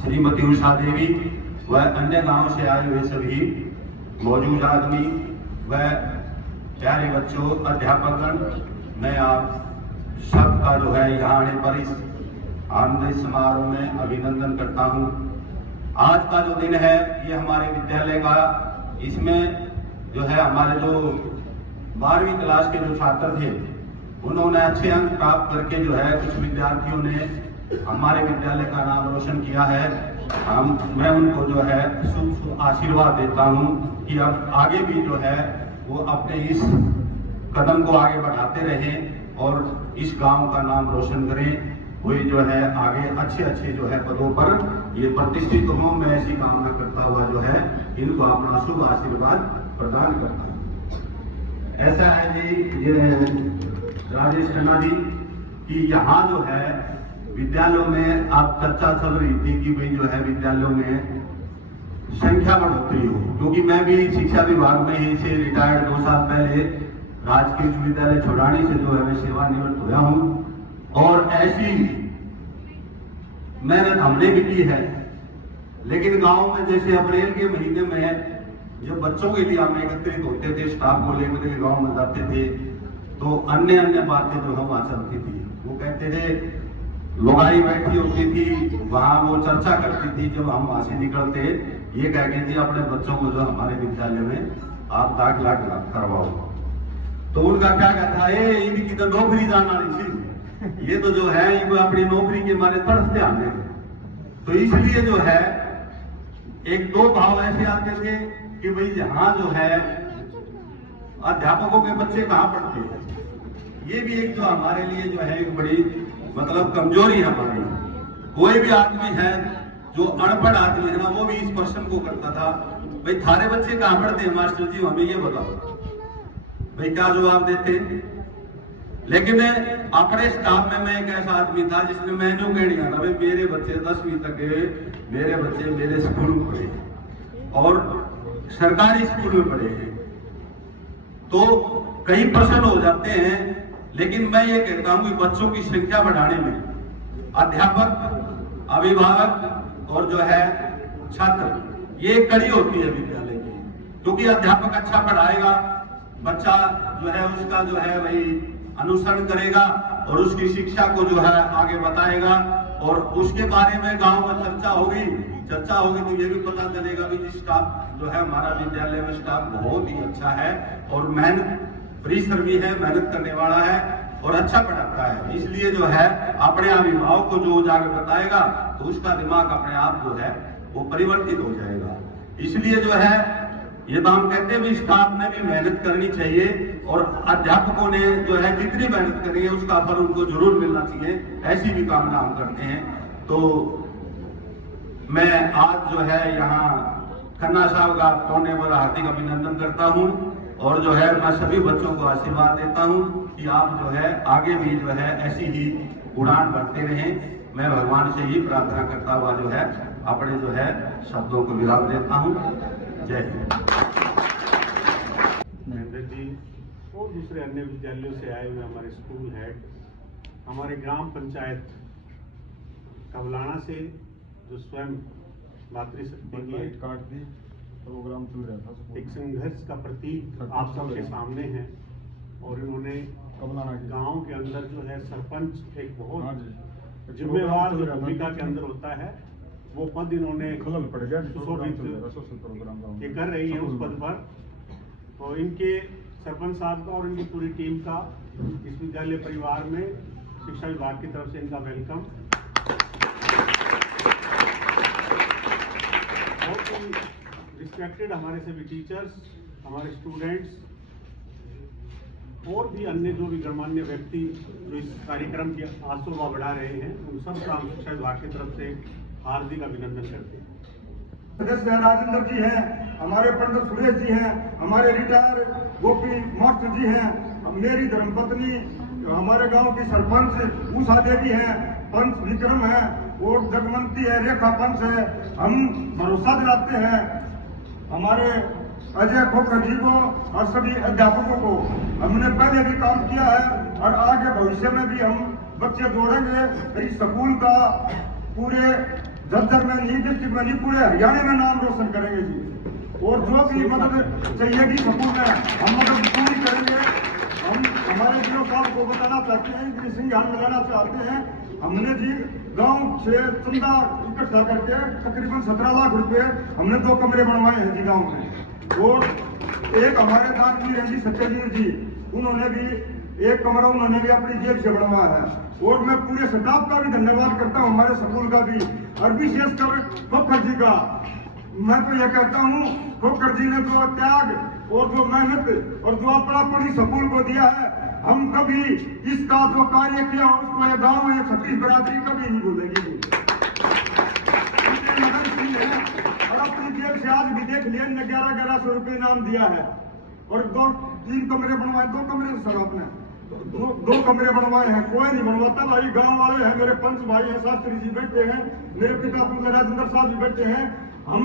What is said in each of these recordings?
श्रीमती उषा देवी व अन्य गांव से आए हुए सभी मौजूद आदमी व प्यारे बच्चों, अध्यापकगण, मैं आप सबका जो है यहाँ आने पर इस आनंद समारोह में अभिनंदन करता हूँ। आज का जो दिन है ये हमारे विद्यालय का, इसमें जो है हमारे जो 12वीं क्लास के जो छात्र थे उन्होंने अच्छे अंक प्राप्त करके जो है कुछ विद्यार्थियों ने हमारे विद्यालय का नाम रोशन किया है। मैं उनको जो है शुभ आशीर्वाद देता हूँ कि अब आगे भी जो है वो अपने इस कदम को आगे बढ़ाते रहें और इस गांव का नाम रोशन करें। वही जो है आगे अच्छे जो है पदों पर ये प्रतिष्ठित हों, मैं ऐसी कामना करता हुआ जो है इनको अपना शुभ आशीर्वाद प्रदान करता हूँ। ऐसा है जी ये राजेश खन्ना जी कि यहाँ जो है विद्यालयों में अब चर्चा चल रही थी कि भाई जो है विद्यालयों में संख्या बढ़ोतरी हो, क्योंकि मैं भी शिक्षा विभाग में ही से रिटायर्ड 2 साल पहले राजकीय उच्च विद्यालय छोड़ानी से जो है मैं सेवानिवृत्त हुआ हूँ और ऐसी मेहनत हमने भी की है। लेकिन गांव में जैसे अप्रैल के महीने में जो बच्चों के लिए हम एकत्रित होते थे, स्टाफ को लेकर के गांव में जाते थे, तो अन्य बातें जो है वहां चलती थी। वो कहते थे, लोगाई बैठी होती थी, वहां वो चर्चा करती थी जब हम वहां से निकलते, ये कह के थी अपने बच्चों को जो हमारे विद्यालय में आप दाखिला करवाओ। तो उनका क्या कहता है, इनकी तो नौकरी जाना नहीं थी, ये तो जो है इनको अपनी नौकरी के मारे तरसते आते थे। तो इसलिए जो है 1-2 भाव ऐसे आते थे कि भाई यहाँ जो है अध्यापकों के बच्चे कहाँ पढ़ते हैं। ये भी एक जो हमारे लिए जो है एक बड़ी मतलब कमजोरी है हमारी। कोई भी आदमी है जो अनपढ़ आदमी है ना, वो भी इस प्रश्न को करता था, भाई थारे बच्चे कहाँ पढ़ते हैं मास्टर जी, हमें ये बताओ। भाई क्या जवाब देते। लेकिन अपने स्टाफ में मैं एक ऐसा आदमी था जिसने मैंने कह दिया था, भाई मेरे बच्चे 10वीं तक मेरे बच्चे मेरे स्कूल में पढ़े और सरकारी स्कूल में पढ़े हैं। तो कई प्रश्न हो जाते हैं, लेकिन मैं ये कहता हूं कि बच्चों की संख्या बढ़ाने में अध्यापक, अभिभावक और जो है छात्र, ये कड़ी होती है विद्यालय की। क्योंकि अध्यापक अच्छा पढ़ाएगा, बच्चा जो है उसका जो है वही अनुसरण करेगा और उसकी शिक्षा को जो है आगे बताएगा और उसके बारे में गांव में चर्चा होगी तो ये भी पता चलेगा कि स्टाफ जो है हमारा विद्यालय में स्टाफ बहुत ही अच्छा है और मेहनत परिश्रमी है, मेहनत करने वाला है और अच्छा पढ़ाता है। इसलिए जो है अपने अभिभावक को जो जाकर बताएगा तो उसका दिमाग अपने आप जो है वो परिवर्तित हो जाएगा। इसलिए जो है ये तो हम कहते हैं भी स्टाफ ने भी मेहनत करनी चाहिए और अध्यापकों ने जो है जितनी मेहनत करी है उसका फल उनको जरूर मिलना चाहिए, ऐसी भी कामना हम करते हैं। तो मैं आज जो है यहाँ खन्ना साहब का तोड़ने वाला हार्दिक अभिनंदन करता हूँ और जो है मैं सभी बच्चों को आशीर्वाद देता हूँ कि आप जो है आगे भी जो है ऐसी ही उड़ान भरते रहें। मैं भगवान से ही प्रार्थना करता हुआ जो है अपने जो है शब्दों को विराम देता हूँ। जय हिंद। महेंद्र जी और दूसरे अन्य विद्यालयों से आए हुए हमारे स्कूल हेड, हमारे ग्राम पंचायत कबलाना से जो स्वयं मातृशक्ति की प्रोग्राम चल रहा था, एक संघर्ष का प्रतीक आप सबके सामने है और इन्होंने गांव के अंदर जो है सरपंच एक बहुत जिम्मेवार जो भूमिका के अंदर होता है वो पद इन्होंने ये कर रही है उस पद पर। तो इनके सरपंच साहब का और इनकी पूरी टीम का इस विद्यालय परिवार में शिक्षा विभाग की तरफ से इनका वेलकम। बहुत ही रिस्पेक्टेड हमारे सभी टीचर्स, हमारे स्टूडेंट्स और भी अन्य जो भी गणमान्य व्यक्ति जो इस कार्यक्रम की आशोभा बढ़ा रहे हैं, उन सब का हम शिक्षा विभाग की तरफ से हार्दिक अभिनंदन करते हैं। सदस्य राजेंद्र जी हैं, हमारे पंडित सुरेश जी हैं, हमारे रिटायर गोपी मास्टर जी हैं, मेरी धर्मपत्नी हमारे गांव की सरपंच उषा देवी हैं, पंच विक्रम है और जगमंती है, रेखा पंच है। हम भरोसा दिलाते हैं हमारे अजय खोखर जी को और सभी अध्यापकों को। हमने पहले भी काम किया है और आगे भविष्य में भी हम बच्चे जोड़ेंगे। इस स्कूल का पूरे झज्जर में नहीं, डिस्ट्रिक्ट में नहीं, पूरे हरियाणा में नाम रोशन करेंगे जी। और जो भी मदद चाहिएगी सकूल में हम मदद पूरी करेंगे। हम हमारे DO साहब को बताना चाहते हैं कि सिंह हम मिलाना चाहते हैं। हमने जी गांव से चंदा इकट्ठा करके तकरीबन 17 लाख रुपए हमने 2 कमरे बनवाए हैं जी गांव में। और एक हमारे दानवीर हैं जी सत्यजीत जी, उन्होंने भी 1 कमरा उन्होंने भी अपनी जेब से बनवाया है। और मैं पूरे स्टाफ का भी धन्यवाद करता हूँ, हमारे स्कूल का भी, और विशेषकर खोखर जी का। मैं तो यह कहता हूँ खोखर जी ने जो त्याग और जो मेहनत और जो अपनापन स्कूल को दिया है, हम कभी इसका जो कार्य किया उसको ये गांव में छत्तीस बिरादरी कभी नहीं भूलेगी। और अपनी जेब से आज भी देख लिया, 1100 रुपये इनाम दिया है। और 2-3 कमरे बनवाए, 2 कमरे सर आपने 2 कमरे बनवाए हैं। कोई नहीं बनवाता भाई, गांव वाले हैं, मेरे पंच भाई हैं, शास्त्री जी बैठे हैं, मेरे पिता पुत्र राजेंद्र साहब भी बैठे हैं। हम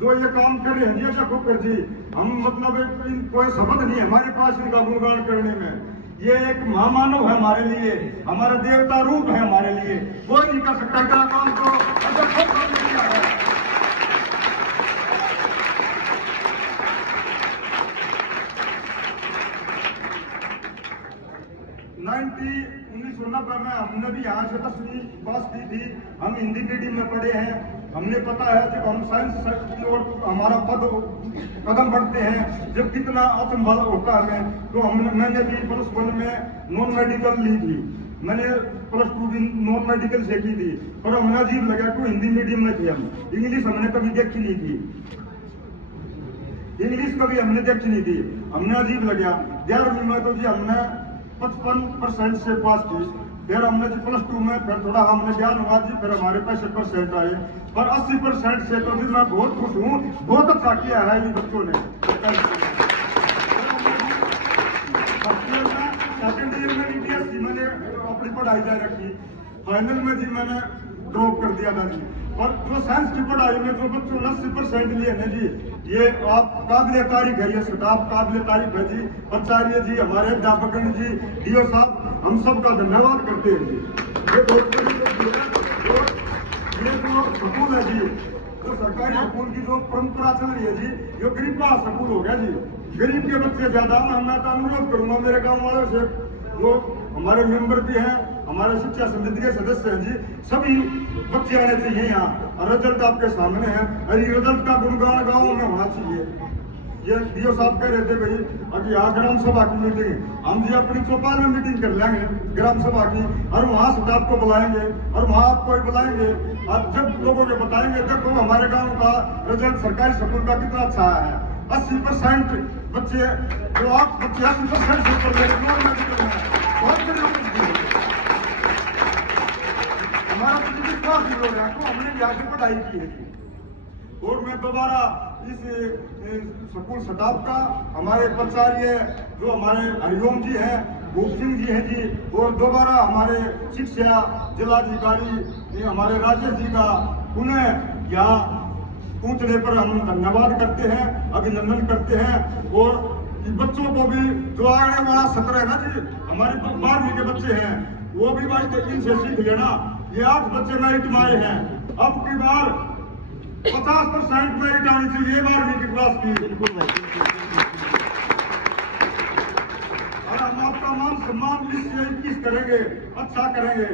जो ये काम कर रहे हैं जी, अच्छा खोखर जी, हम मतलब कोई शब्द नहीं है हमारे पास इनका गुणगान करने में। ये एक महामानव है हमारे लिए, हमारा देवता रूप है हमारे लिए, कोई नहीं कर सकता क्या काम तो अच्छा खोखर ने किया है। 1990 में हमने भी यहाँ से 10वीं पास की थी। हम हिंदी मीडियम में पढ़े हैं। हमने पता है जब हम साइंस की ओर हमारा कदम बढ़ते हैं, जब कितना आत्मबल होता है हमें, तो मैंने भी +1 में नॉन मेडिकल ली थी। मैंने +2 भी नॉन मेडिकल से की थी, पर हमें अजीब लगा कि हिंदी मीडियम में थे हम। इंग्लिश हमने कभी देखी नहीं थी, इंग्लिश कभी हमने देखी नहीं थी, हमने अजीब लगा। 11वीं में तो जी हमने 55% से पास की। फिर हमने जी +2 में फिर थोड़ा हमने ज्ञान हुआ जी, फिर हमारे 65% आए। पर 80% से तो जी मैं बहुत खुश हूँ, बहुत अच्छा किया है इन बच्चों ने। सेकेंड ईयर में BSc मैंने अपनी पढ़ाई जारी रखी। फाइनल में जी मैंने ड्रॉप कर दिया था जी। और जो साइंस की पढ़ाई में जो बच्चों 80% लिए हैं जी, ये आप काबिल तारीफ है, ये स्टाफ काबिल तारीफ है जी। प्राचार्य जी, हमारे अध्यापक जी, DO साहब, हम सब का धन्यवाद करते हैं जी। ये बहुत ये जो स्कूल है जी, तो सरकारी स्कूल की जो परंपरा चल रही है जी, ये गरीबा स्कूल हो गया जी। गरीब के बच्चे ज्यादा, मैं तो अनुरोध करूंगा मेरे गाँव वालों से, वो हमारे मेंबर भी हैं, हमारे शिक्षा समिति के सदस्य हैं जी, सभी बच्चे आने चाहिए यहाँ। और रिजल्ट आपके सामने है, और ये रिजल्ट का गुणगान गाँव में होना चाहिए। ये DO साहब कह रहे थे भाई अभी यहाँ ग्राम सभा की मीटिंग, हम जी अपनी चौपाल में मीटिंग कर लेंगे ग्राम सभा की, और वहाँ स्टाफ को बुलाएंगे और वहाँ आपको भी बुलाएंगे, और जब लोगों को बताएंगे देखो हमारे गाँव का रिजल्ट सरकारी स्कूल का कितना अच्छा है। 80% बच्चे, जो 8 बच्चे 80% से ऊपर मेरे गाँव में बहुत बड़ी हमारा तो विश्वास नहीं हो रहा है, तो हमने यहाँ से पढ़ाई की है। और मैं दोबारा इस स्कूल स्टाफ का, हमारे प्राचार्य जो हमारे हरिओम जी हैं, भूप सिंह जी हैं जी, और दोबारा हमारे शिक्षा जिलाधिकारी हमारे राजेश जी का पुनः यहाँ पूछने पर हम धन्यवाद करते हैं, अभिनंदन करते हैं। और बच्चों को भी जो आने वाला सत्र है ना जी, हमारे 12वीं के बच्चे हैं, वो भी भाई इनसे सीख लेना। ये 8 बच्चे मेरिट में आए हैं, अब की बार 50% मेरिट आनी चाहिए 12वीं की क्लास की। और हम आपका मान सम्मान 20 करेंगे, अच्छा करेंगे।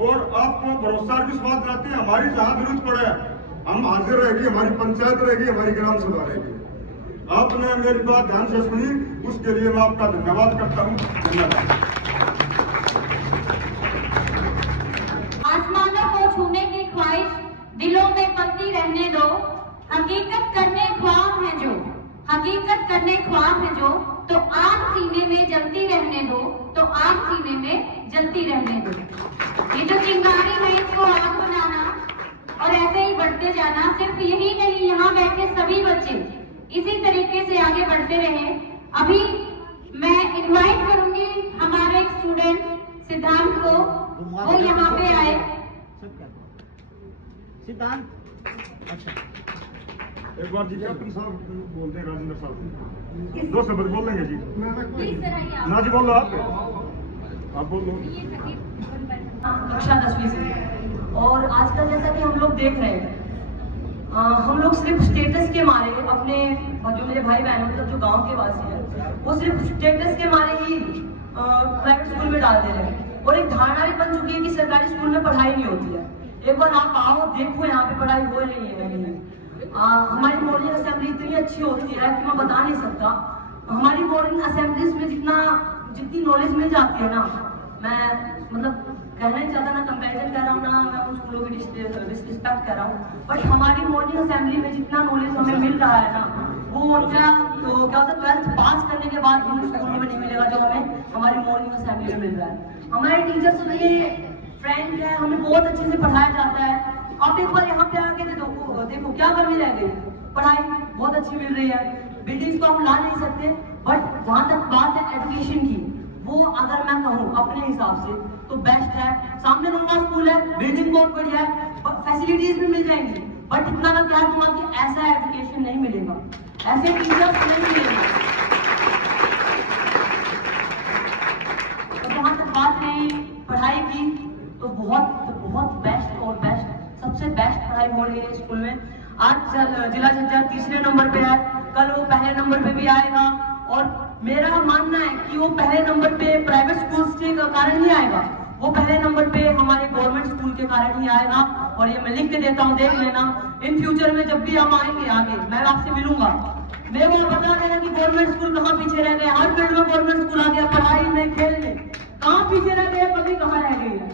और आपको भरोसा विश्वास दिलाते हैं, हमारी जहां जरूरत पड़े हम हाजिर रहेगी, हमारी पंचायत रहेगी, हमारी ग्राम सभा रहेगी। आपने मेरी बात ध्यान से सुनी, उसके लिए मैं आपका धन्यवाद करता हूँ। धन्यवाद। आसमानों को छूने की ख्वाहिश दिलों में पलती रहने दो, हकीकत करने ख्वाब है जो, हकीकत करने ख्वाब है जो, तो आग सीने में जलती रहने दो, तो आग सीने में जलती रहने दो। ये जो चिंगारी है इसको आग बनाना और ऐसे ही बढ़ते जाना। सिर्फ यही नहीं, यहाँ बैठे सभी बच्चे इसी तरीके से आगे बढ़ते रहे। अभी मैं इनवाइट करूंगी हमारे एक स्टूडेंट सिद्धांत को, वो यहाँ पे आए। सिद्धांत, अच्छा एक बार जी कैप्टन साहब बोलते हैं, राजेंद्र साहब 2 शब्द बोल लेंगे जी। ना जी बोलो, आप बोलो। कक्षा 10वीं से और आजकल जैसा कि हम लोग देख रहे हैं, हम लोग सिर्फ स्टेटस के मारे अपने, जो मेरे भाई बहन मतलब जो गांव के वासी हैं, वो सिर्फ स्टेटस के मारे ही प्राइवेट स्कूल में डाल दे रहे हैं। और एक धारणा भी बन चुकी है कि सरकारी स्कूल में पढ़ाई नहीं होती है। एक बार आप आओ, देखो यहाँ पे पढ़ाई हो रही है नहीं। हमारी मॉर्निंग असेंबली इतनी अच्छी होती है कि मैं बता नहीं सकता। हमारी मॉर्निंग असेंबलीज में जितनी नॉलेज मिल जाती है ना, मैं मतलब कहना नहीं चाहता, ना कंपैरिजन कर रहा हूँ, ना मैं उन स्कूलों की डिसरिस्पेक्ट कर रहा हूँ, बट हमारी मॉर्निंग असेंबली में जितना नॉलेज हमें मिल रहा है ना, वो क्या होता है 12th पास करने के बाद उन स्कूलों में नहीं मिलेगा जो हमें हमारी मॉर्निंग असेंबली में मिल रहा है। हमारे टीचर्स ये फ्रेंड है, हमें बहुत अच्छे से पढ़ाया जाता है। आप एक बार यहाँ पे आके देखो क्या कमी रह गई। पढ़ाई बहुत अच्छी मिल रही है, बिल्डिंग्स तो हम ला नहीं सकते, बट जहाँ तक बात है एजुकेशन की, वो अगर मैं कहूँ अपने हिसाब से तो बेस्ट है। सामने नोना स्कूल है, बिल्डिंग बहुत बढ़िया है, फैसिलिटीज भी मिल जाएंगी, बट इतना का क्या दूंगा कि ऐसा एजुकेशन नहीं मिलेगा, ऐसे टीचर्स नहीं मिलेंगे। तो जहाँ तक बात रही पढ़ाई की, तो बहुत बेस्ट और बेस्ट, सबसे बेस्ट पढ़ाई हो रही है स्कूल में। आज जिला झज्जर तीसरे नंबर पे है, कल वो पहले नंबर पे भी आएगा। और मेरा मानना है कि वो पहले नंबर पे प्राइवेट स्कूल के कारण ही आएगा, वो पहले नंबर पे हमारे गवर्नमेंट स्कूल के कारण ही आएगा। और ये मैं लिख के देता हूँ, देख लेना। इन फ्यूचर में जब भी हम आएंगे आगे, मैं आपसे मिलूंगा, मेरे को बता देना कि गवर्नमेंट स्कूल कहाँ पीछे रह गए। हर फील्ड में गवर्नमेंट स्कूल आ गया, पढ़ाई में, खेल में, कहाँ पीछे रह गए, कभी कहाँ रह गई है।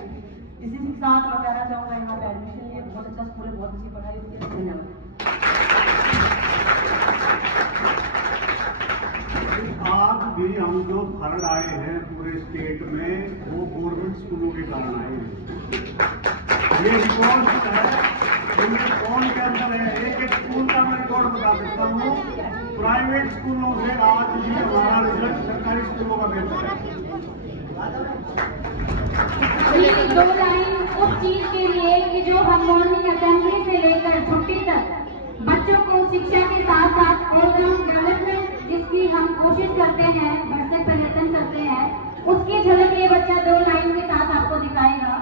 इसी के साथ मैं कहना चाहूंगा, यहाँ पे एडमिशन लिए, बहुत अच्छा स्कूल है, बहुत अच्छी पढ़ाई होती है। धन्यवाद। आज भी हम जो फंड आए हैं पूरे स्टेट में, वो गवर्नमेंट स्कूलों के कारण आए हैं। ये रिकॉर्ड है, रिकॉर्ड के अंदर है, एक स्कूल का मैं रिकॉर्ड बता सकता हूँ। प्राइवेट स्कूलों से आज भी हमारा रिजल्ट सरकारी स्कूलों का बेहतर है। दो लाइन उस चीज के लिए कि जो हम मॉर्निंग असेंबली से लेकर छुट्टी तक बच्चों को शिक्षा के साथ साथ ऑलराउंड डेवलपमेंट जिसकी हम कोशिश करते हैं, भरसक प्रयत्न करते हैं, उसकी झलक ये बच्चा 2 लाइन के साथ आपको दिखाएगा।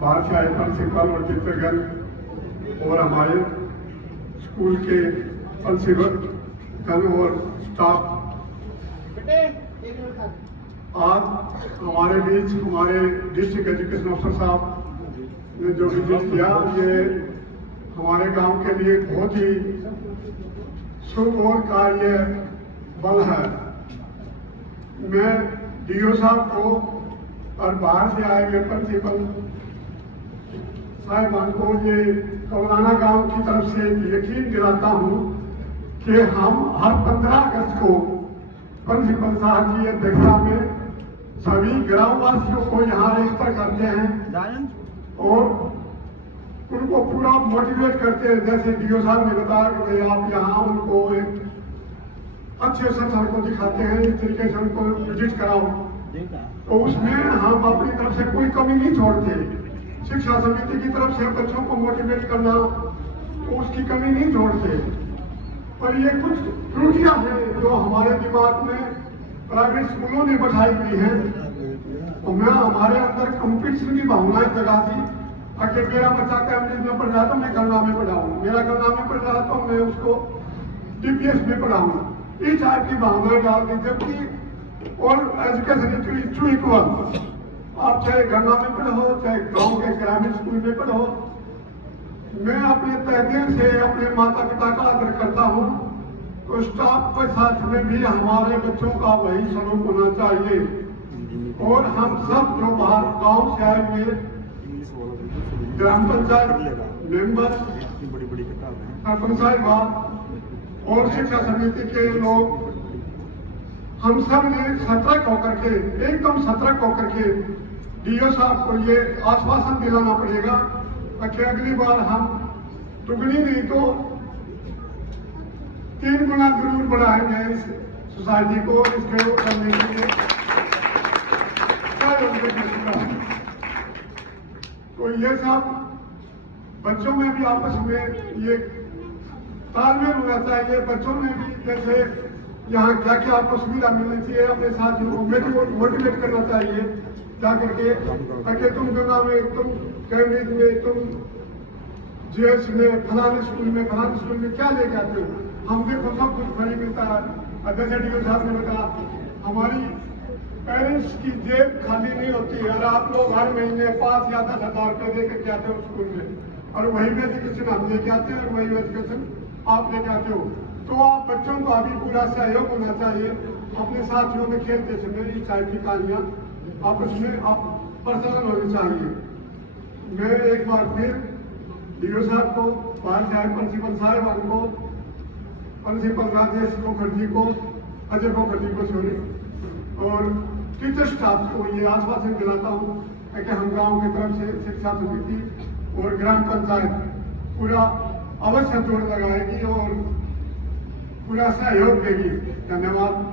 बादशाह प्रिंसिपल और चित्रगण और हमारे स्कूल के प्रिंसिपल और स्टाफ, आज हमारे बीच हमारे डिस्ट्रिक्ट एजुकेशन ऑफिसर साहब ने जो विजिट किया, ये हमारे गांव के लिए बहुत ही शुभ और कार्य बल है। मैं डीओ साहब को और बाहर से आए हुए प्रिंसिपल साहिबान को ये कौलाना गांव की तरफ से यकीन दिलाता हूँ कि हम हर 15 अगस्त को प्रिंसिपल साहब की अध्यक्षता में सभी ग्रामवासियों को यहाँ एकत्र करते हैं और उनको पूरा मोटिवेट करते हैं। जैसे डीओ साहब ने बताया कि भाई आप यहाँ उनको एक अच्छे से सड़कों दिखाते हैं, इस तरीके से उनको विजिट कराओ, तो उसमें हम अपनी तरफ से कोई कमी नहीं छोड़ते। शिक्षा समिति की तरफ से बच्चों को मोटिवेट करना, तो उसकी कमी नहीं छोड़ते। पर ये कुछ त्रुटियां हैं जो हमारे दिमाग में प्राइवेट स्कूलों ने बैठाई हुई है, तो मैं हमारे अंदर कंपटीशन की भावनाएं जगा दी ताकि मेरा बच्चा कैम्ब्रिज में पढ़ रहा है तो मैं गंगा में पढ़ाऊँ, मेरा गंगा में पढ़ रहा तो मैं उसको DPS में पढ़ाऊँ, इस टाइप की भावना डाल दी। जबकि और एजुकेशन इज इक्वल, आप चाहे गंगा में पढ़ो चाहे गांव के ग्रामीण स्कूल में पढ़ो। मैं अपने तहे दिल से अपने माता पिता का आदर करता हूँ, तो स्टाफ के साथ में भी हमारे बच्चों का वही सलूक होना चाहिए। और हम सब जो बाहर गांव से आए हुए ग्राम पंचायत मेंबर, सरपंच साहिब और शिक्षा समिति के लोग, हम सब ने सतर्क होकर के, एकदम सतर्क होकर के DO साहब को ये आश्वासन दिलाना पड़ेगा कि अगली बार हम दुगनी नहीं तो 3 गुना जरूर बढ़ाएंगे इस सोसाइटी को, इसके करने के लिए। तो ये सब बच्चों में भी आपस में ये तालमेल होना चाहिए। बच्चों में भी जैसे यहाँ क्या क्या आपको सुविधा मिलनी चाहिए, अपने साथियों को मोटिवेट करना चाहिए जा करके, ताकि तुम गंगा में, तुम कैम्ब्रिज में, तुम GS में, फलाने स्कूल में क्या लेके आते हो। हम देखो सब कुछ फ्री मिलता है। जैसे DO साहब ने बताया, हमारी पेरेंट्स की जेब खाली नहीं होती है और आप लोग हर महीने 5 या 10 हजार रुपये दे करके आते हो स्कूल में, और वही एजुकेशन हम लेके आते हैं और वही एजुकेशन आप लेके आते हो। तो आप बच्चों को अभी पूरा सहयोग होना चाहिए। अपने साथियों में खेलते समय इस टाइप की कहानियाँ आपस में आप प्रचलन होनी चाहिए। मैं एक बार फिर DO साहब को, प्रिंसिपल साहिबान को, प्रिंसिपल राजेश मुखर्जी को, अजय मुखर्जी को सॉरी, और टीचर स्टाफ को ये आश्वासन दिलाता हूँ कि हम गांव की तरफ से शिक्षा समिति और ग्राम पंचायत पूरा अवश्य जोड़ लगाएगी और पूरा सहयोग देगी। धन्यवाद।